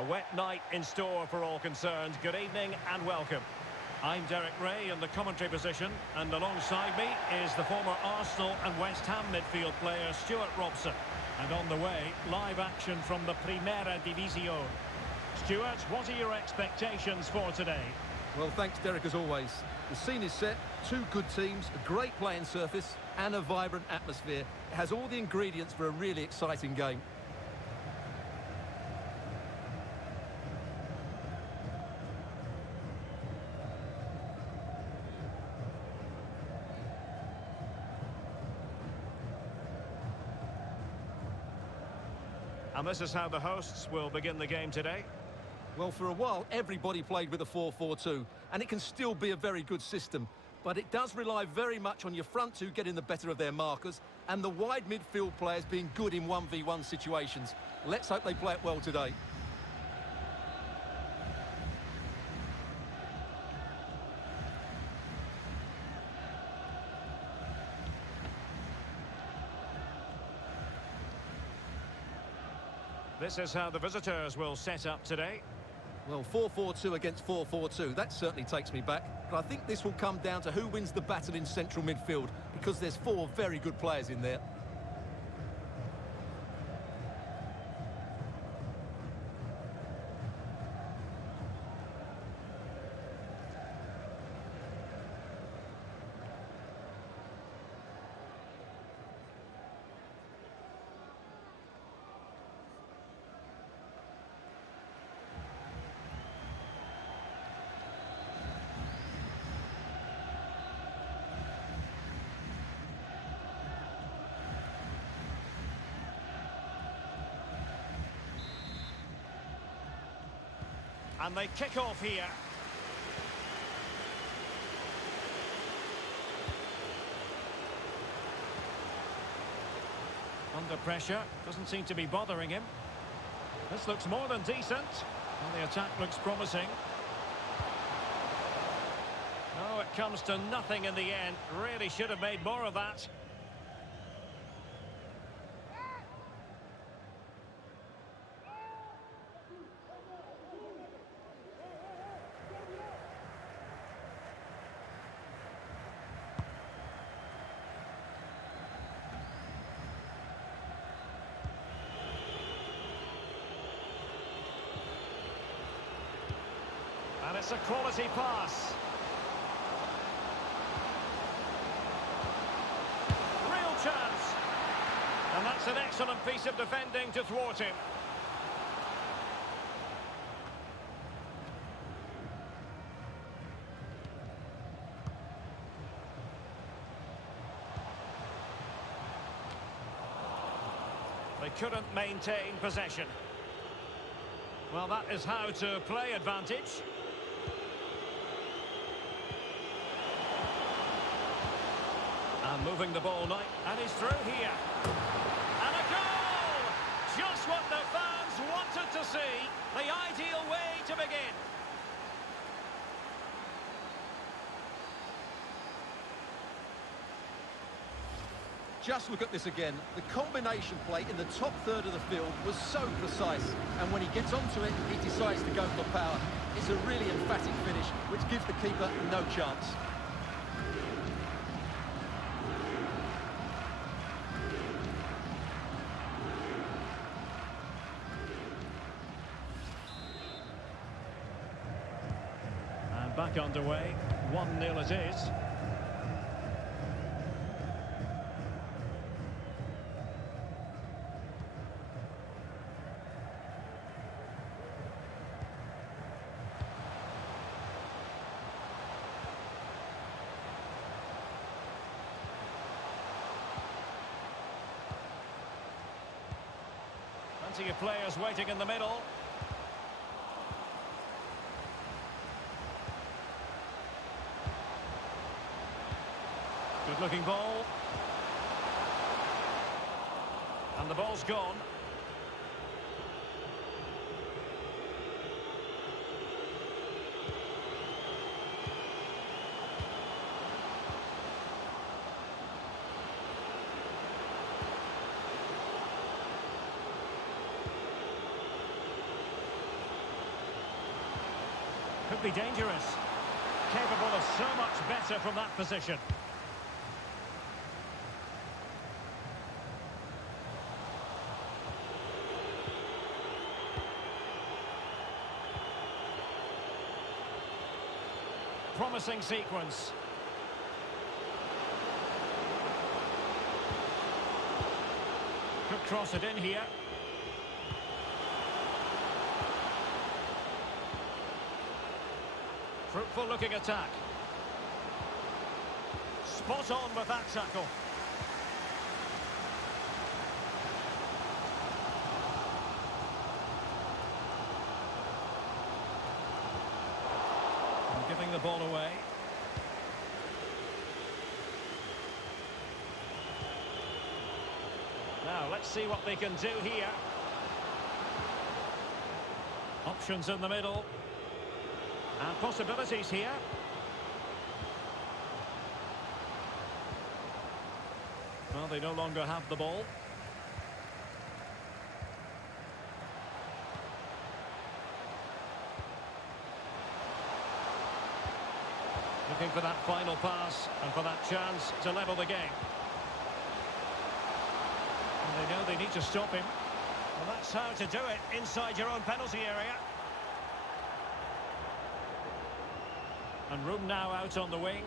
A wet night in store for all concerned. Good evening and welcome. I'm Derek Ray in the commentary position, and alongside me is the former Arsenal and West Ham midfield player Stuart Robson. And on the way, live action from the Primera División. Stuart, what are your expectations for today? Well, thanks, Derek, as always. The scene is set, two good teams, a great playing surface and a vibrant atmosphere. It has all the ingredients for a really exciting game. And this is how the hosts will begin the game today. Well, for a while, everybody played with a 4-4-2, and it can still be a very good system. But it does rely very much on your front two getting the better of their markers and the wide midfield players being good in 1v1 situations. Let's hope they play it well today. This is how the visitors will set up today. Well, 4-4-2 against 4-4-2, that certainly takes me back. But I think this will come down to who wins the battle in central midfield, because there's four very good players in there. And they kick off here. Under pressure, doesn't seem to be bothering him. This looks more than decent. And the attack looks promising. Oh, it comes to nothing in the end. Really should have made more of that. And it's a quality pass. Real chance. And that's an excellent piece of defending to thwart him. They couldn't maintain possession. Well, that is how to play advantage. And moving the ball now, and he's through here. And a goal! Just what the fans wanted to see. The ideal way to begin. Just look at this again. The combination play in the top third of the field was so precise. And when he gets onto it, he decides to go for power. It's a really emphatic finish, which gives the keeper no chance. Back underway, 1-0 it is. Plenty of players waiting in the middle. Good-looking ball. And the ball's gone. could be dangerous. Capable of so much better from that position. Promising sequence. Could cross it in here. Fruitful looking attack. Spot on with that tackle. And giving the ball away. Now let's see what they can do here. Options in the middle. And possibilities here. Well, they no longer have the ball. Looking for that final pass and for that chance to level the game. And they know they need to stop him. Well, that's how to do it inside your own penalty area. And room now out on the wing.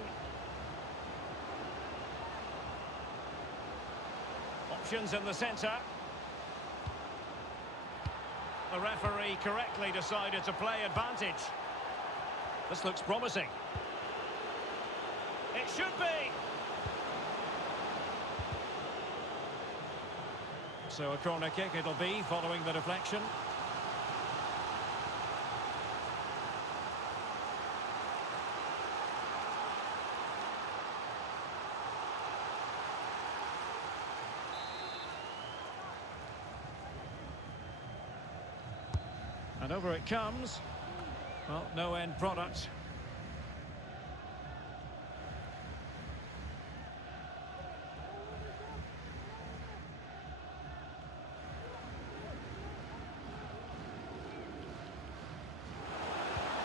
Options in the centre. The referee correctly decided to play advantage. This looks promising. It should be. So a corner kick it'll be following the deflection. And over it comes. Well, no end product.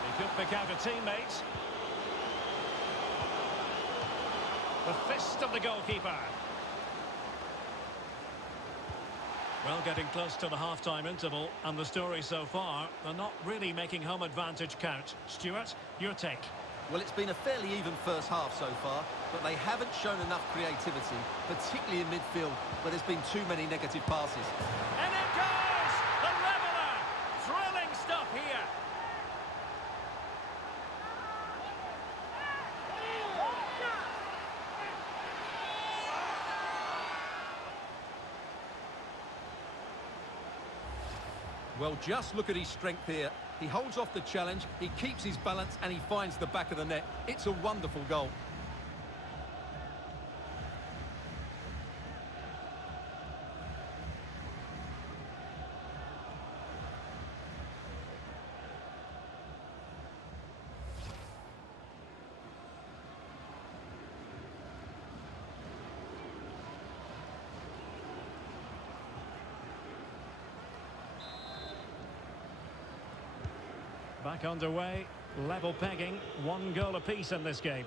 He could pick out a teammate. The fist of the goalkeeper. Well, getting close to the half-time interval, and the story so far, they're not really making home advantage count. Stuart, your take? Well, it's been a fairly even first half so far, but they haven't shown enough creativity, particularly in midfield, where there's been too many negative passes. And it goes! The leveller! Thrilling stuff here. Well, just look at his strength here. He holds off the challenge, he keeps his balance, and he finds the back of the net. It's a wonderful goal. Back underway, level pegging, 1 goal apiece in this game.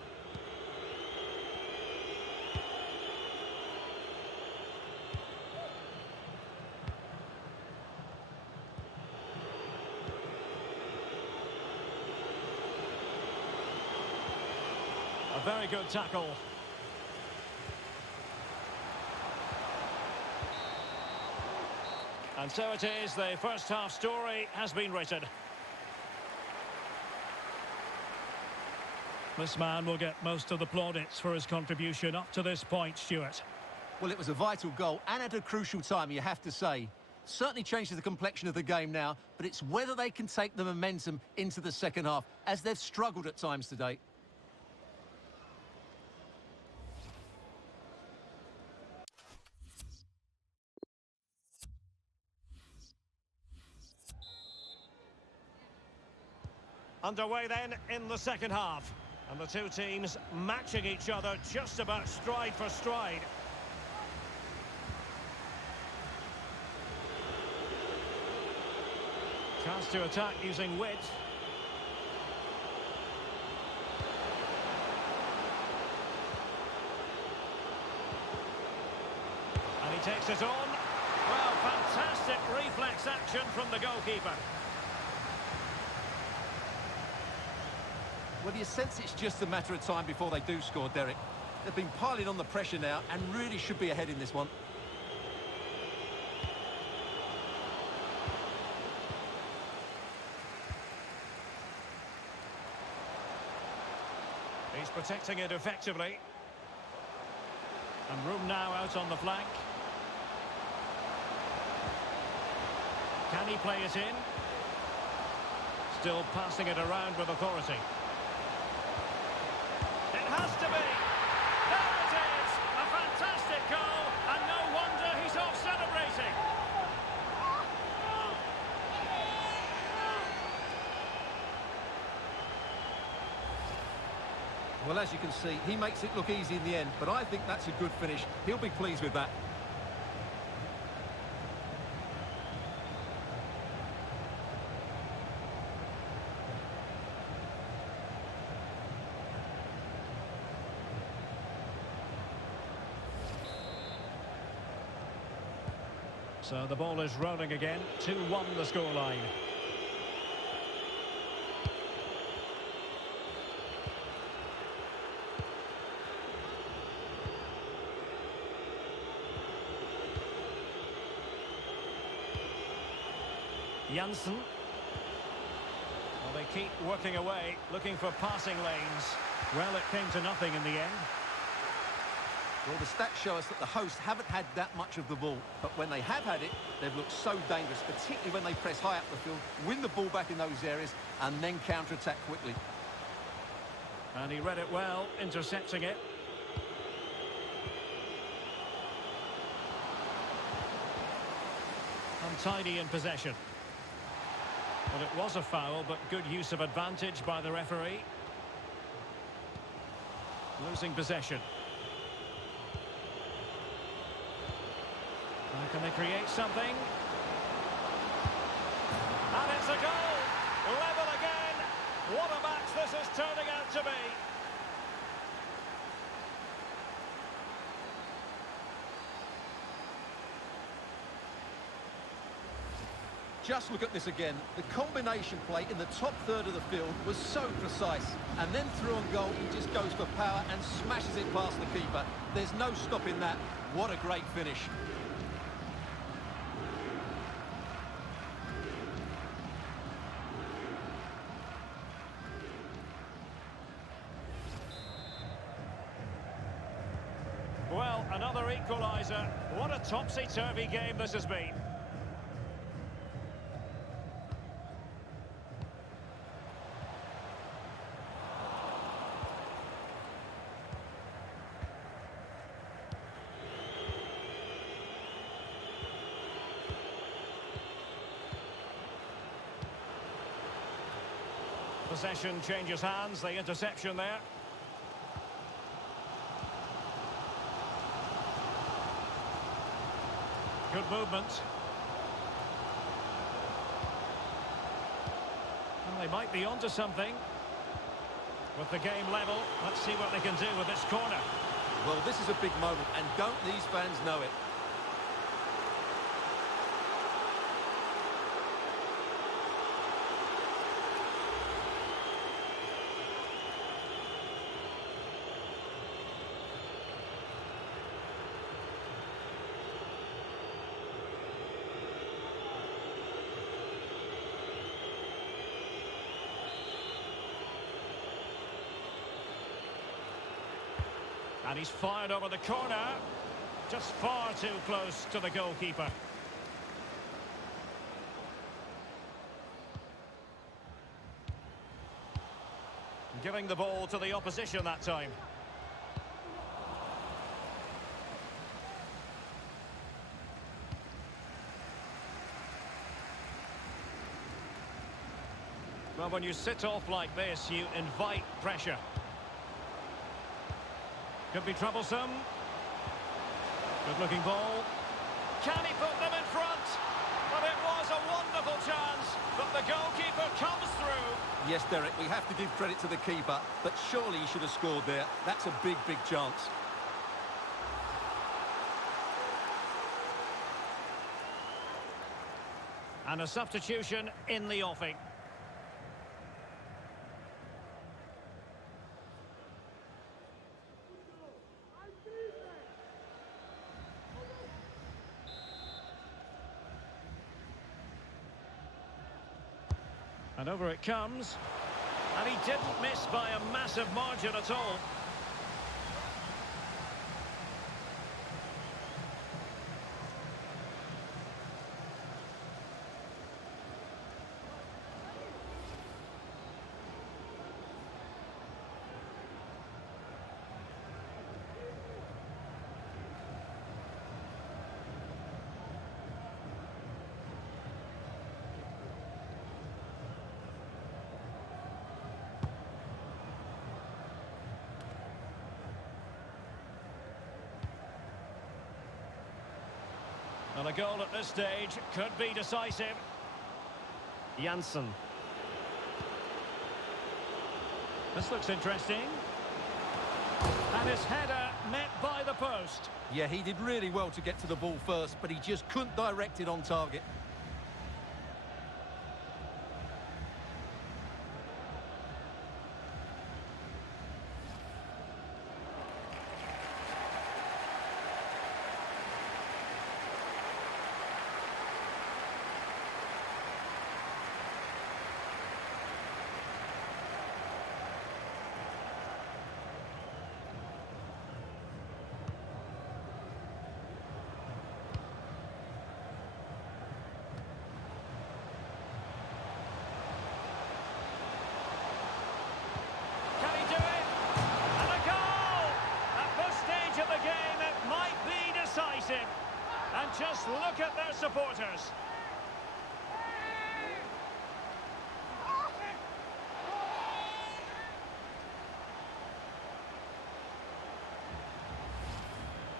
A very good tackle. And so it is, the first half story has been written. This man will get most of the plaudits for his contribution up to this point, Stuart. Well, it was a vital goal, and at a crucial time, you have to say. Certainly changes the complexion of the game now, but it's whether they can take the momentum into the second half, as they've struggled at times today. Underway then in the second half. And the two teams matching each other just about stride for stride. Chance to attack using width. takes it on. Well, fantastic reflex action from the goalkeeper. Well, you sense it's just a matter of time before they do score, Derek. They've been piling on the pressure now and really should be ahead in this one. He's protecting it effectively. And room now out on the flank. Can he play it in? Still passing it around with authority. It has to be! There it is! A fantastic goal, and no wonder he's off celebrating! Well, as you can see, he makes it look easy in the end, but I think that's a good finish. He'll be pleased with that. So the ball is rolling again. 2-1 the scoreline. Janssen. Well, they keep working away, looking for passing lanes. Well, it came to nothing in the end. Well, the stats show us that the hosts haven't had that much of the ball, but when they have had it, they've looked so dangerous, particularly when they press high up the field, win the ball back in those areas, and then counter-attack quickly. And he read it well, intercepting it. Untidy in possession. Well, it was a foul, but good use of advantage by the referee. Losing possession. Can they create something? And it's a goal! Level again! What a match this is turning out to be! Just look at this again. The combination play in the top third of the field was so precise. And then through on goal, he just goes for power and smashes it past the keeper. There's no stopping that. What a great finish. Well, another equaliser. What a topsy-turvy game this has been. Possession changes hands, the interception there. Good movement. Well, they might be onto something. With the game level, let's see what they can do with this corner. Well, this is a big moment, and don't these fans know it? And he's fired over the corner. Just far too close to the goalkeeper. Giving the ball to the opposition that time. Well, when you sit off like this, you invite pressure. Could be troublesome. Good-looking ball. Can he put them in front? But it was a wonderful chance, but the goalkeeper comes through. Yes, Derek, we have to give credit to the keeper, but surely he should have scored there. That's a big, big chance. And a substitution in the offing. And over it comes. And he didn't miss by a massive margin at all. And a goal at this stage could be decisive. Janssen. This looks interesting. And his header met by the post. Yeah, he did really well to get to the ball first, but he just couldn't direct it on target. And just look at their supporters.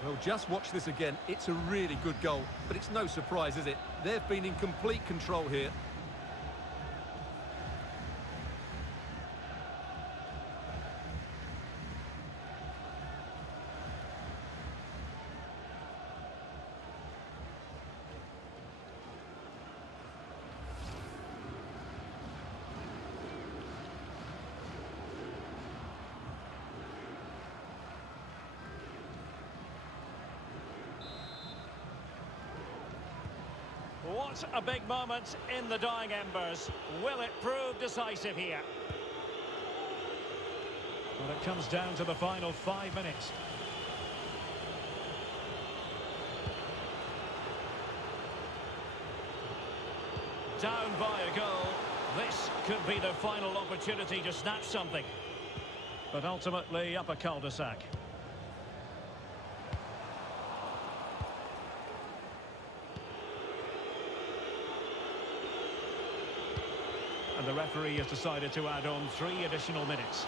Well, just watch this again. It's a really good goal, but it's no surprise, is it? They've been in complete control here. What a big moment in the dying embers. Will it prove decisive here? Well, it comes down to the final 5 minutes. Down by a goal. This could be the final opportunity to snatch something. But ultimately up a cul-de-sac. And the referee has decided to add on 3 additional minutes.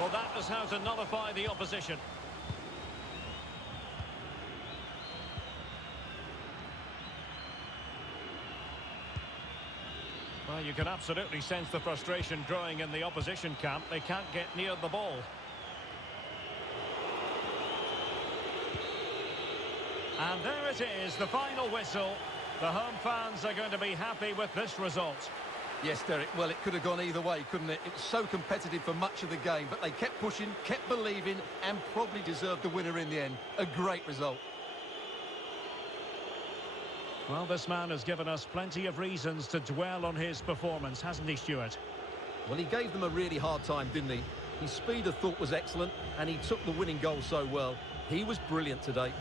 Well, that is how to nullify the opposition. Well, you can absolutely sense the frustration growing in the opposition camp. They can't get near the ball. And there it is, the final whistle. The home fans are going to be happy with this result. Yes, Derek, well, it could have gone either way, couldn't it? It was so competitive for much of the game, but they kept pushing, kept believing, and probably deserved the winner in the end. A great result. Well, this man has given us plenty of reasons to dwell on his performance, hasn't he, Stuart? Well, he gave them a really hard time, didn't he? His speed of thought was excellent, and he took the winning goal so well. He was brilliant today.